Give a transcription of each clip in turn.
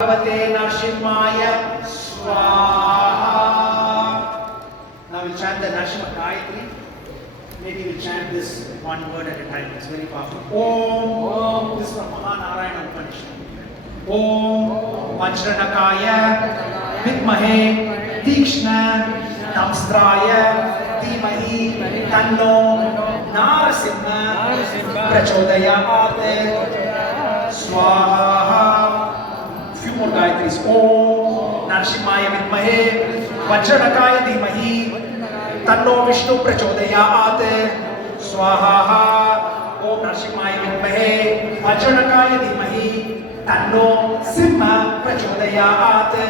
Bhagavate Narsimhaya Swaha. Now we'll chant the Narsimha Gayatri. Maybe we'll chant this one word at a time. It's very powerful. Om. This is from Mahanarayana Upanishad. Om Vajranakaya Vidmahe Tikshna Tamstraya Dhimahi Tanno Narasimha Prachodayate Swaha. Few more Gayatris. Om Narsimhaya Vidmahe Vajranakaya Dhimahi Tanno Vishnu Prachodayate Swaha. Om Narsimhaya Vidmahe Vajranakaya Dhimahi Tanno Simha Prachodayate.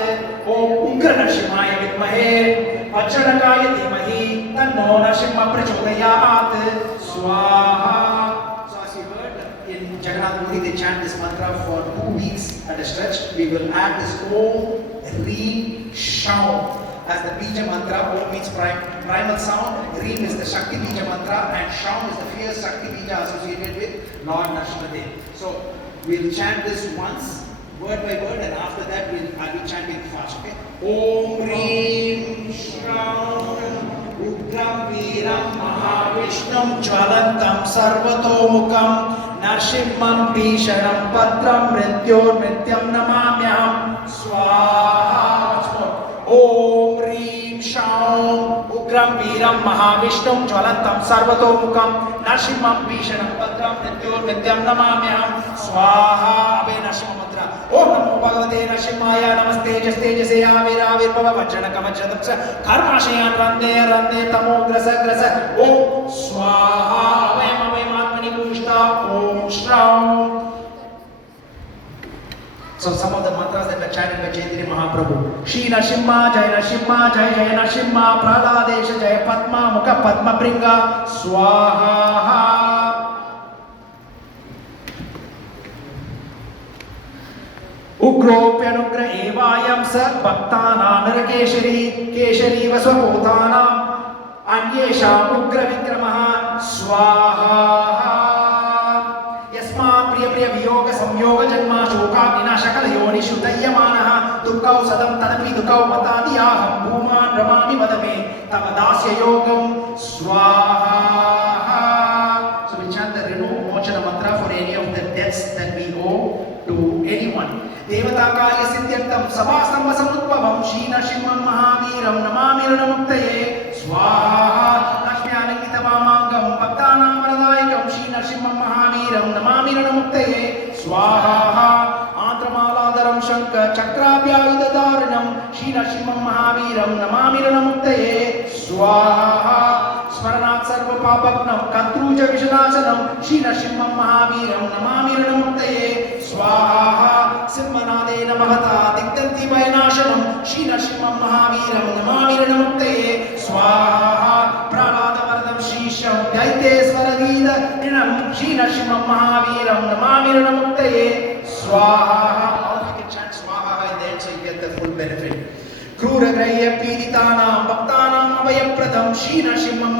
Om Ugra Narsimhaya Vidmahe Vajranakaya Dhimahi Tanno Narsimha Prachodayate Swaha. In Jagannath Puri, they chant this mantra for 2 weeks at a stretch. We will add this Om, Reem, Shaum as the Bija mantra. Om means primal sound, Reem is the Shakti Bija mantra, and Shaum is the fierce Shakti Bija associated with Lord Narsimha. So we'll chant this once, word by word, and after that I'll be chanting fast. Okay? Om, Reem, Shaum. Ugram Veeram Mahavishnum Jwalantam Sarvatomukam Narsimham Bhishanam Patram Mrityor Mrityam Namamyam Swaha. Om Reem Shaum Ugram Veeram Mahavishnum Jwalantam Sarvatomukam Narsimham Bhishanam Patram Mrityor Mrityam Namamyam Swaha. Abe Narsimha mantra. Om Namo Bhagavate Narsimhaya Namaste Jastejase Avirbhava Vajranaka Vajradamsa Karmashayan Rande Tamo Grasa Om Swaha. Avayam Atmani Pushta Om Shraum. So some of the mantras that were chanted by Chaitanya Mahaprabhu. Shri Narsimha Jai Narsimha Jai Jai Narsimha Praladesha Jai Padma Mukha Padma Bringa Swaha. Ugropyanugra evayam sa bhaktana narakeshari keshari vasvapotanam anyesha ugra vikramaha swaha. Yasma priya priya viyoga samyoga janma shoka vinashakala yoni shuddhyamanaha dukkau sadam tadapi dukkau matadiyaham bhuman ramami vadame tavadasya yogam swaha. So we chant the Renu Mochana mantra for any of the debts that we owe to anyone. देवताकार्य सिद्ध्यर्थम सभास्तंभ समुद्भवम Shri नरसिंहं महावीरं Namami रणमुक्तये स्वाहा. लक्ष्म्यालंकित वामांगं भक्तानां वरदायकं श्री नरसिंहं महावीरं नमामि रणमुक्तये स्वाहा. आंत्रमालाधरं शंख चक्राभ्यायुधधारणं श्री नरसिंहं महावीरं नमामि रणमुक्तये स्वाहा. स्मरणात् सर्व पापघ्नं कत्रूज विषनाशनं श्री नरसिंहं महावीरं नमामि रणमुक्तये स्वाहा. सिंहनादेन महता दिग्दन्ति भयनाशनं श्री नरसिंहं महावीरं नमामि रणमुक्तये स्वाहा. प्रह्लादवरदं श्रीशं दैत्येश्वरदीनं श्री नरसिंहं महावीरं नमामि रणमुक्तये स्वाहा. All you can chant swaha in there so you get the full benefit. क्रूरग्राह्य पीडितानां भक्तानां अभयप्रदं श्री नरसिंहं